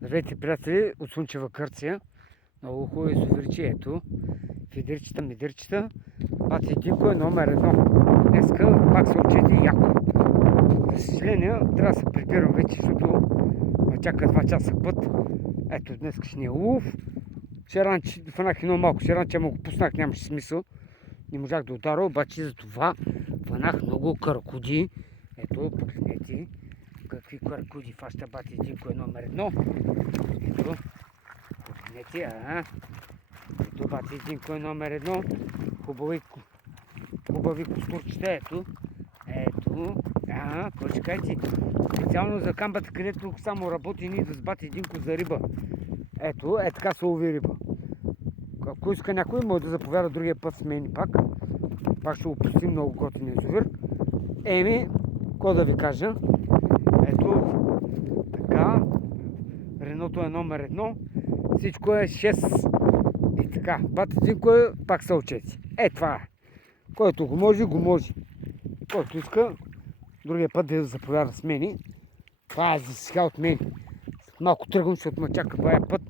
Здравейте, приятели, от Слънчева Гърция. Много хубаво язовирче, ето. Фидерчета, мидерчета. Бати Динко е номер едно. Днеска пак се отчети яко. За съжаление, трябва да се прибирам вече, защото ме чака 2 часа път. Ето, днескашния улов. Вчера фанах едно малко, вчера му го пуснах, нямаше смисъл. Не можах да ударя, обаче за това фанах много каракуди. Ето, погледнете какви каракуди фаща Бати Динко е номер едно. Ето, погледнете, ето Бати Динко е номер едно. Хубави костурчета, ето. Ето, почекайте. Специално за камбата, където само работи ни с Бати Динко за риба. Ето, така се лови риба. Ако иска някой, може да заповяда другия път с мен пак. Пак ще го пустим, много готин язовир. Какво да ви кажа? Ето, така. Реното е номер едно. Всичко е 6. И така, Бати Динко е пак са отчети. Това е. Който го може, го може. Който иска, другия път да заповяда с мен. Това е за сега от мен. Малко тръгвам, защото ме чака бая път.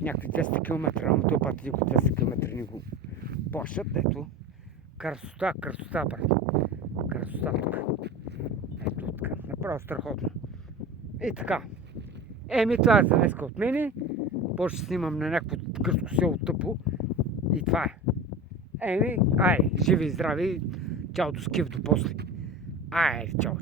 Някакви 200 км, ама този Бати Динко 200 км не го плащат. Ето, красота, брат. Красота тук. Ето така, направо страхотно. И така. Това е за днеска от мене. После ще снимам на някакво гръцко село тъпо. И това е. Живи и здрави. Чао до скиф до после. Чао.